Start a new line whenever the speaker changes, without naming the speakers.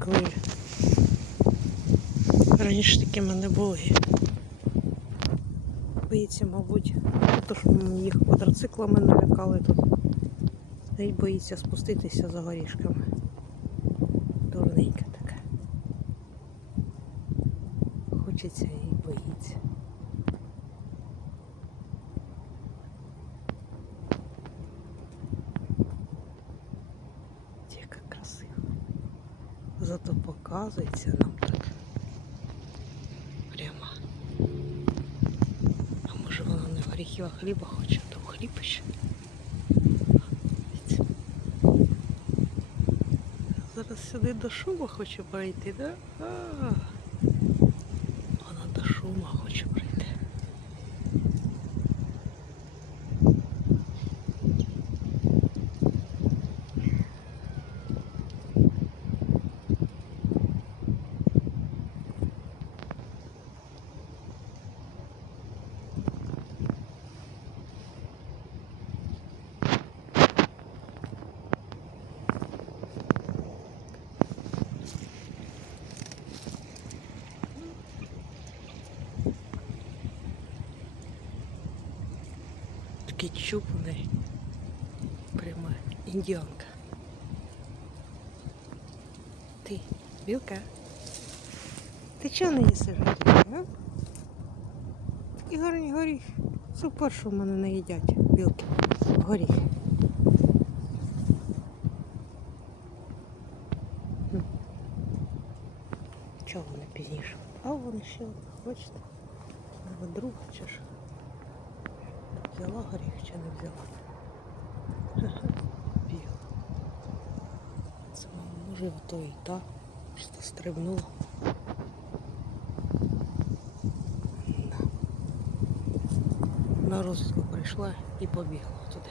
Клин. Раніше такими не були. Боїться, мабуть, тому їх квадроциклами налякали тут. Та боїться спуститися за горішками. Дурненька така. Хочеться і боїться. Зато показується нам так. Прямо. А може вона не горіхів, а хліба хоче, то хліб ще. Зараз сюди до шуба хочу пройти, да до шума хоче прийти. Чуб у неї. Прямо індіанка. Ти, білка? Ти чого не їсиш? Такі гарні горіхи. Супер, що в мене не їдять білки. Горіхи. М. Чого вони пізніше? А вони ще одна, бачите? Друга чи що? Взяла горіх чи не взяла? Біла. Це може то і та. що стрибнула. На розвідку прийшла і побігла туди.